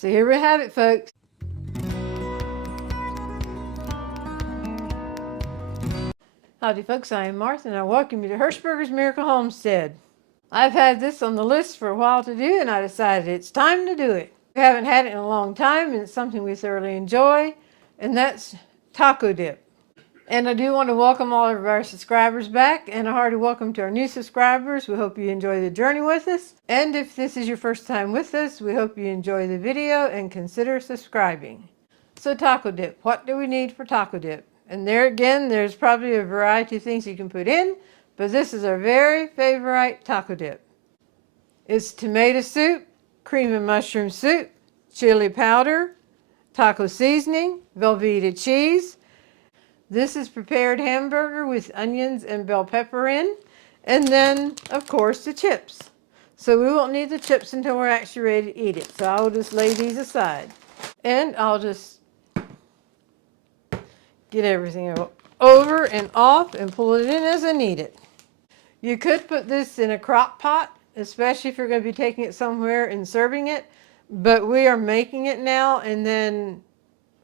So here we have it, folks. Howdy folks, I am Martha and I welcome you to Hamburger's Miracle Homestead. I've had this on the list for a while to do and I decided it's time to do it. We haven't had it in a long time and it's something we thoroughly enjoy, and that's taco dip. And I do want to welcome all of our subscribers back, and a hearty welcome to our new subscribers. We hope you enjoy the journey with us. And if this is your first time with us, we hope you enjoy the video and consider subscribing. So taco dip, what do we need for taco dip? And there again, there's probably a variety of things you can put in, but this is our very favorite taco dip. It's tomato soup, cream and mushroom soup, chili powder, taco seasoning, velveeta cheese. This is prepared hamburger with onions and bell pepper in, and then, of course, the chips. So we won't need the chips until we're actually ready to eat it. So I'll just lay these aside, and I'll just get everything over and off and pull it in as I need it. You could put this in a crock pot, especially if you're going to be taking it somewhere and serving it, but we are making it now, and then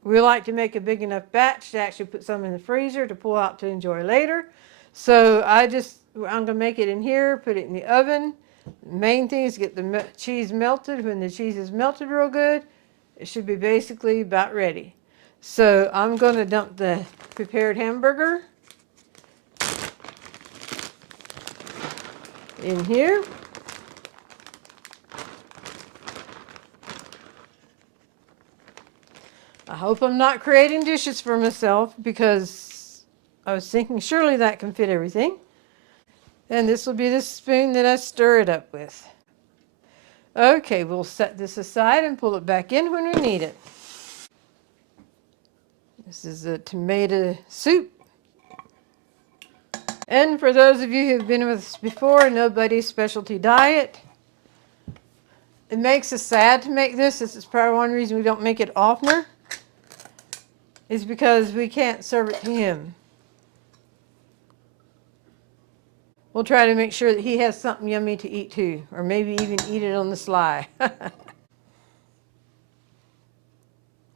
we like to make a big enough batch to actually put some in the freezer to pull out to enjoy later. So I'm going to make it in here, put it in the oven. The main thing is get the cheese melted. When the cheese is melted real good, it should be basically about ready. So I'm going to dump the prepared hamburger in here. I hope I'm not creating dishes for myself because I was thinking surely that can fit everything. And this will be the spoon that I stir it up with. Okay, we'll set this aside and pull it back in when we need it. This is a tomato soup. And for those of you who've been with us before, Nobody's Specialty Diet. It makes us sad to make this. This is probably one reason we don't make it oftener. Is because we can't serve it to him. We'll try to make sure that he has something yummy to eat too, or maybe even eat it on the sly. I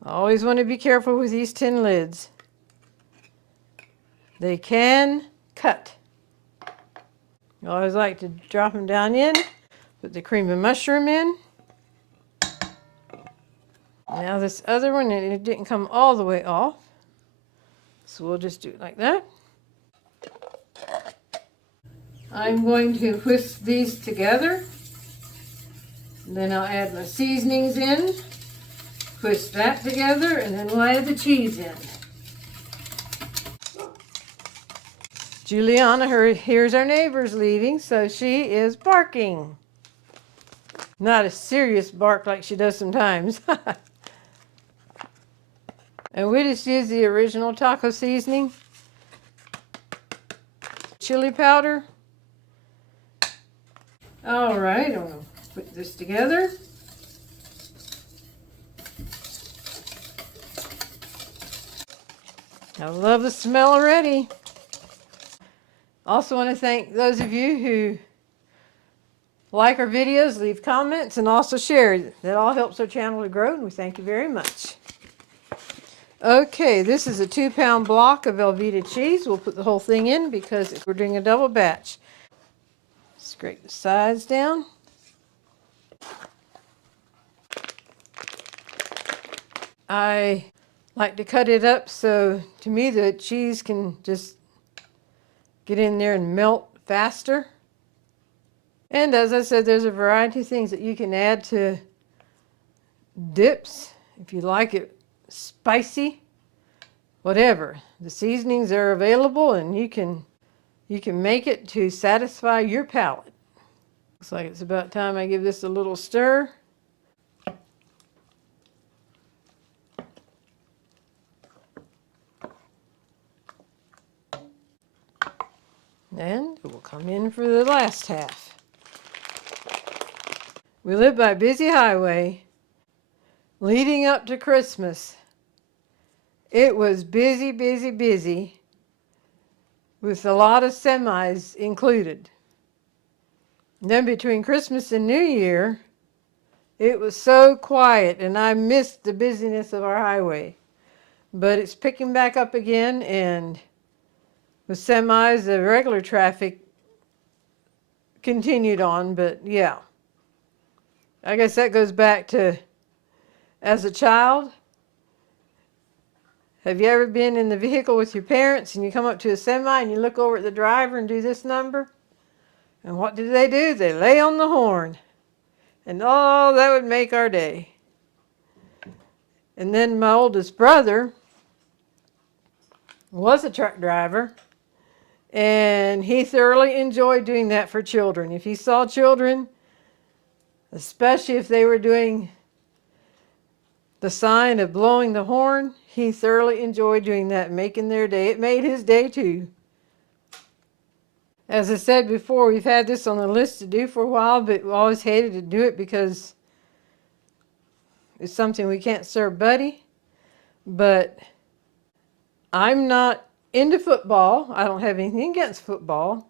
always want to be careful with these tin lids. They can cut. I always like to drop them down in, put the cream and mushroom in. Now this other one, it didn't come all the way off, so we'll just do it like that. I'm going to whisk these together. Then I'll add my seasonings in, whisk that together, and then we'll add the cheese in. Juliana, here's our neighbors leaving, so she is barking. Not a serious bark like she does sometimes. And we just use the original taco seasoning, chili powder. All right, I'm going to put this together. I love the smell already. Also want to thank those of you who like our videos, leave comments, and also share. That all helps our channel to grow, and we thank you very much. Okay, this is a 2-pound block of velveeta cheese. We'll put the whole thing in because we're doing a double batch. Scrape the sides down. I like to cut it up so to me the cheese can just get in there and melt faster. And as I said, there's a variety of things that you can add to dips if you like it spicy, whatever. The seasonings are available, and you can make it to satisfy your palate. Looks like it's about time I give this a little stir. And it will come in for the last half. We live by a busy highway leading up to Christmas. It was busy, busy, busy, with a lot of semis included. And then between Christmas and New Year, It was so quiet, and I missed the busyness of our highway. But it's picking back up again, and with semis, the regular traffic continued on. But yeah, I guess that goes back to as a child. Have you ever been in the vehicle with your parents and you come up to a semi and you look over at the driver and do this number? And what do? They lay on the horn. And oh, that would make our day. And then my oldest brother was a truck driver, and he thoroughly enjoyed doing that for children. If he saw children, especially if they were doing the sign of blowing the horn, he thoroughly enjoyed doing that, making their day. It made his day too. As I said before, we've had this on the list to do for a while, but we always hated to do it because it's something we can't serve Buddy. But I'm not into football. I don't have anything against football.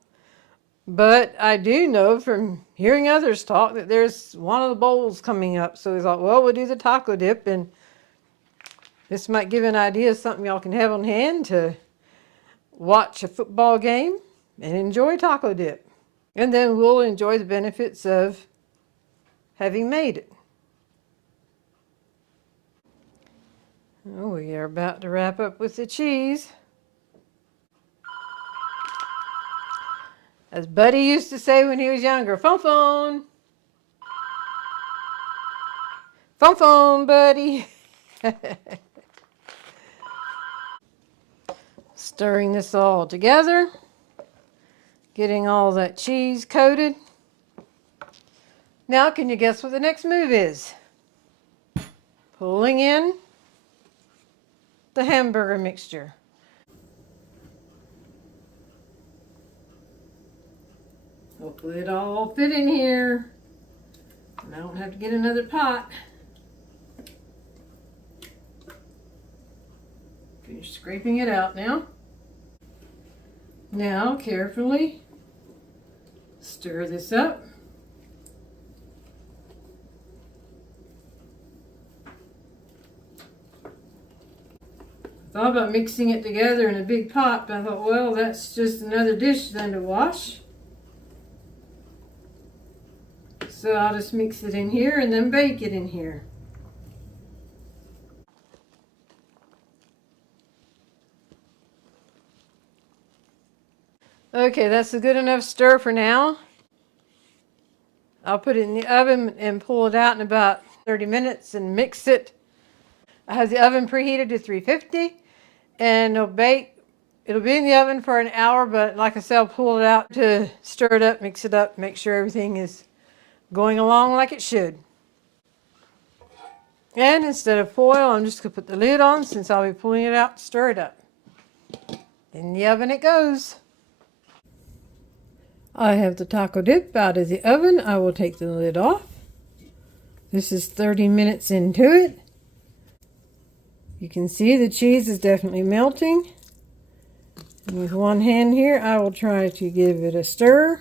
But I do know from hearing others talk that there's one of the bowls coming up. So we thought, well, we'll do the taco dip, and this might give an idea of something y'all can have on hand to watch a football game and enjoy taco dip. And then we'll enjoy the benefits of having made it. Oh, we are about to wrap up with the cheese. As Buddy used to say when he was younger, phone phone. Phone phone, Buddy. Stirring this all together. Getting all that cheese coated. Now, can you guess what the next move is? Pulling in the hamburger mixture. Hopefully it all fit in here, and I don't have to get another pot. Finish scraping it out now. Now, carefully stir this up. I thought about mixing it together in a big pot, but I thought, well, that's just another dish then to wash. So I'll just mix it in here and then bake it in here. Okay, that's a good enough stir for now. I'll put it in the oven and pull it out in about 30 minutes and mix it. I have the oven preheated to 350, and it'll bake. It'll be in the oven for an hour, but like I said, I'll pull it out to stir it up, mix it up, make sure everything is going along like it should. And instead of foil, I'm just going to put the lid on since I'll be pulling it out to stir it up. In the oven it goes. I have the taco dip out of the oven. I will take the lid off. This is 30 minutes into it. You can see the cheese is definitely melting. And with one hand here, I will try to give it a stir.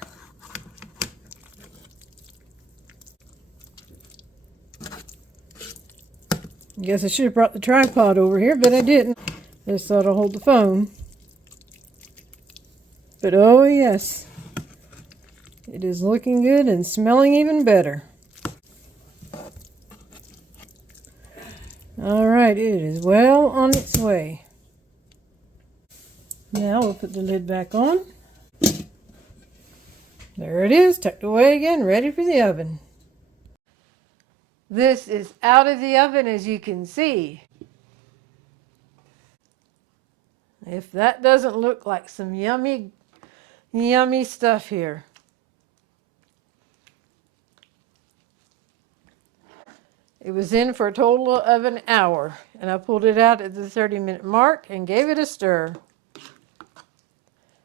I guess I should have brought the tripod over here, but I didn't. I just thought I'll hold the phone. But oh yes, it is looking good and smelling even better. All right, it is well on its way. Now we'll put the lid back on. There it is, tucked away again, ready for the oven. This is out of the oven, as you can see. If that doesn't look like some yummy, yummy stuff here. It was in for a total of an hour, and I pulled it out at the 30-minute mark and gave it a stir.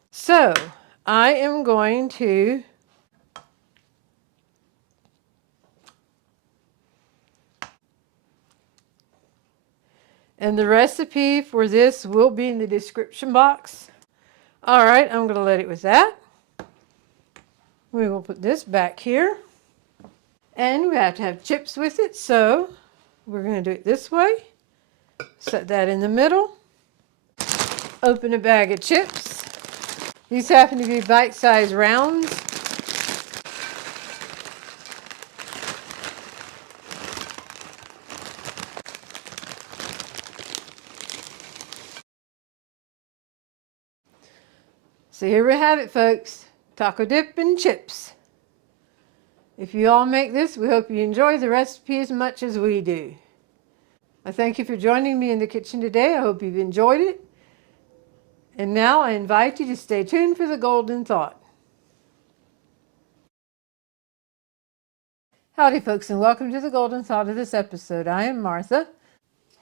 So, I am going to and the recipe for this will be in the description box. All right, I'm going to let it with that. We will put this back here. And we have to have chips with it, so we're going to do it this way. Set that in the middle. Open a bag of chips. These happen to be bite-sized rounds. So here we have it, folks. Taco dip and chips. If you all make this, we hope you enjoy the recipe as much as we do. I thank you for joining me in the kitchen today. I hope you've enjoyed it. And now I invite you to stay tuned for the golden thought. Howdy, folks, and welcome to the golden thought of this episode. I am Martha.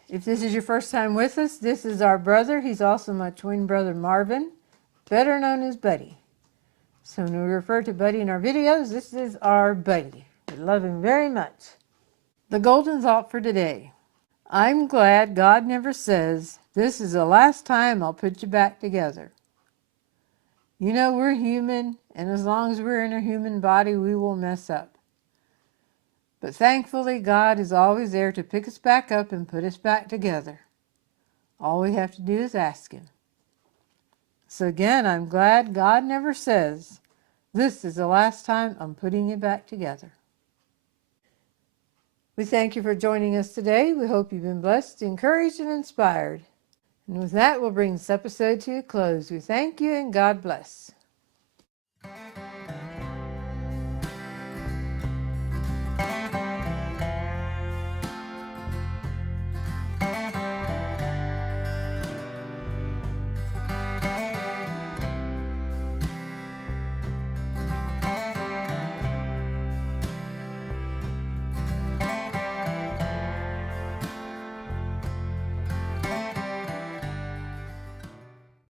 If this is your first time with us, this is our brother. He's also my twin brother, Marvin, better known as Buddy. So when we refer to Buddy in our videos, this is our Buddy. We love him very much. The golden thought for today. I'm glad God never says, "This is the last time I'll put you back together." You know, we're human, and as long as we're in a human body, we will mess up. But thankfully, God is always there to pick us back up and put us back together. All we have to do is ask Him. So again, I'm glad God never says, "This is the last time I'm putting you back together." We thank you for joining us today. We hope you've been blessed, encouraged, and inspired. And with that, we'll bring this episode to a close. We thank you and God bless.